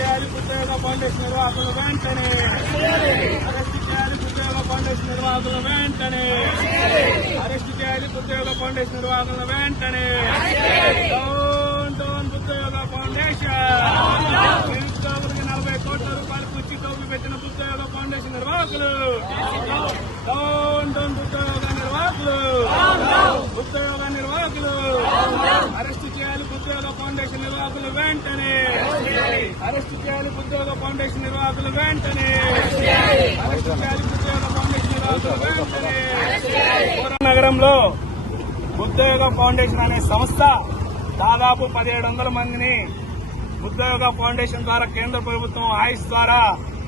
చేయాలి ఉద్యోగ ఫౌండేషన్ నిర్వాహకులు వెంటనే. అరెస్ట్ చేయాలి ఉద్యోగ ఫౌండేషన్ నిర్వాహకులు వెంటనే. అరెస్ట్ చేయాలి ఉద్యోగ ఫౌండేషన్ నిర్వాహకులు వెంటనే. Down down Udyoga foundation. నలభై కోట్ల రూపాయలు కుర్చీ టోపీ పెట్టిన ఉద్యోగ ఫౌండేషన్ నిర్వాహకులు. డౌన్ డౌన్ ఉద్యోగ నిర్వాహకులు. ఉద్యోగ నిర్వాహకులు. అరెస్ట్ చేయాలి ఉద్యోగ ఫౌండేషన్ నిర్వాహకులు వెంటనే. అరెస్ట్ చేయాలి ఉద్యోగ ఫౌండేషన్ నిర్వాహకులు వెంటనే. అరెస్ట్ చేయాలి ఉద్యోగ ఫౌండేషన్ నిర్వాహకులు వెంటనే. నగరంలో ఉద్యోగ ఫౌండేషన్ అనే సంస్థ దాదాపు పదిహేడు వందల మందిని ఉద్యోగ ఫౌండేషన్ ద్వారా కేంద్ర ప్రభుత్వం ఆయుష్ ద్వారా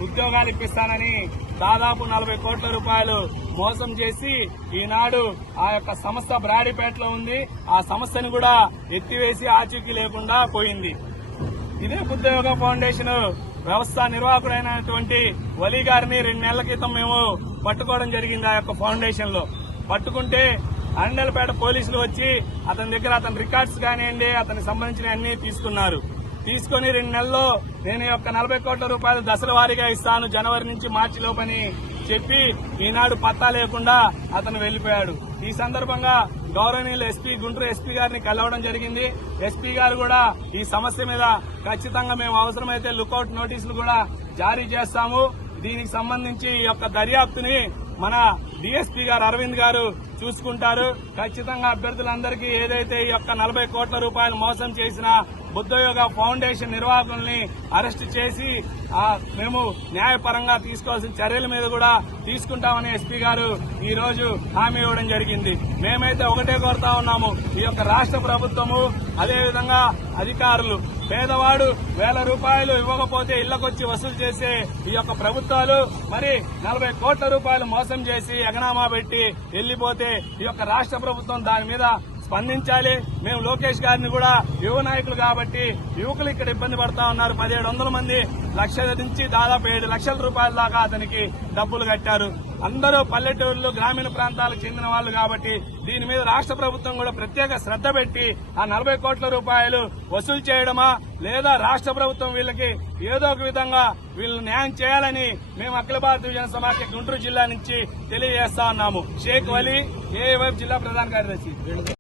ఉద్యోగాలు ఇప్పిస్తానని దాదాపు నలభై కోట్ల రూపాయలు మోసం చేసి ఈనాడు ఆ యొక్క సంస్థ బ్రాడీపేటలో ఉంది. ఆ సంస్థను కూడా ఎత్తివేసి ఆచూకీ లేకుండా పోయింది. ఇదే ఉద్యోగ ఫౌండేషన్ వ్యవస్థ నిర్వాహకుడైనటువంటి వలీ గారిని రెండు నెలల క్రితం మేము పట్టుకోవడం జరిగింది ఆ యొక్క ఫౌండేషన్లో పట్టుకుంటే అండలపేట పోలీసులు వచ్చి అతని దగ్గర అతని రికార్డ్స్ కానివ్వండి అతనికి సంబంధించిన అన్ని తీసుకున్నారు. తీసుకొని రెండు నెలల్లో నేను యొక్క నలభై కోట్ల రూపాయలు దశల వారీగా ఇస్తాను. జనవరి నుంచి మార్చి లోపని చెప్పి ఈనాడు పత్తా లేకుండా అతను వెళ్ళిపోయాడు ఈ సందర్భంగా గౌరవనీయులు ఎస్పీ గుంటూరు ఎస్పీ గారిని కలవడం జరిగింది. ఎస్పీ గారు కూడా ఈ సమస్య మీద ఖచ్చితంగా మేము అవసరమైతే లుకౌట్ నోటీసులు కూడా జారీ చేస్తాము. దీనికి సంబంధించి ఈ యొక్క దర్యాప్తుని మన డిఎస్పీ గారు అరవింద్ గారు చూసుకుంటారు. ఖచ్చితంగా అభ్యర్థులందరికీ ఏదైతే ఈ యొక్క నలభై కోట్ల రూపాయలు మోసం చేసిన బుద్ధయోగ ఫౌండేషన్ నిర్వాహకుల్ని అరెస్ట్ చేసి మేము న్యాయపరంగా తీసుకోవాల్సిన చర్యల మీద కూడా తీసుకుంటామని ఎస్పీ గారు ఈ రోజు హామీ ఇవ్వడం జరిగింది. మేమైతే ఒకటే కోరుతా ఉన్నాము. ఈ యొక్క రాష్ట్ర ప్రభుత్వము అదేవిధంగా అధికారులు పేదవాడు వేల రూపాయలు ఇవ్వకపోతే ఇళ్ళకొచ్చి వసూలు చేసే ఈ యొక్క ప్రభుత్వాలు మరి నలభై కోట్ల రూపాయలు మోసం చేసి ఎగనామా పెట్టి వెళ్ళిపోతే ఈ యొక్క రాష్ట్ర ప్రభుత్వం దాని మీద స్పందించాలి. మేము లోకేష్ గారిని కూడా యువ నాయకులు కాబట్టి యువకులు ఇక్కడ ఇబ్బంది పడతా ఉన్నారు. పదిహేడు వందల మంది లక్షల నుంచి దాదాపు ఏడు లక్షల రూపాయల దాకా అతనికి డబ్బులు కట్టారు. అందరూ పల్లెటూరులు గ్రామీణ ప్రాంతాలకు చెందిన వాళ్ళు కాబట్టి దీని మీద రాష్ట్ర ప్రభుత్వం కూడా ప్రత్యేక శ్రద్ధ పెట్టి ఆ నలభై కోట్ల రూపాయలు వసూలు చేయడమా లేదా రాష్ట్ర ప్రభుత్వం వీళ్ళకి ఏదో ఒక విధంగా వీళ్ళు న్యాయం చేయాలని మేము అఖిల భారత విజయన సమాఖ్య గుంటూరు జిల్లా నుంచి తెలియజేస్తా ఉన్నాము. షేక్ వలీ ఏఎఫ్ జిల్లా ప్రధాన కార్యదర్శి.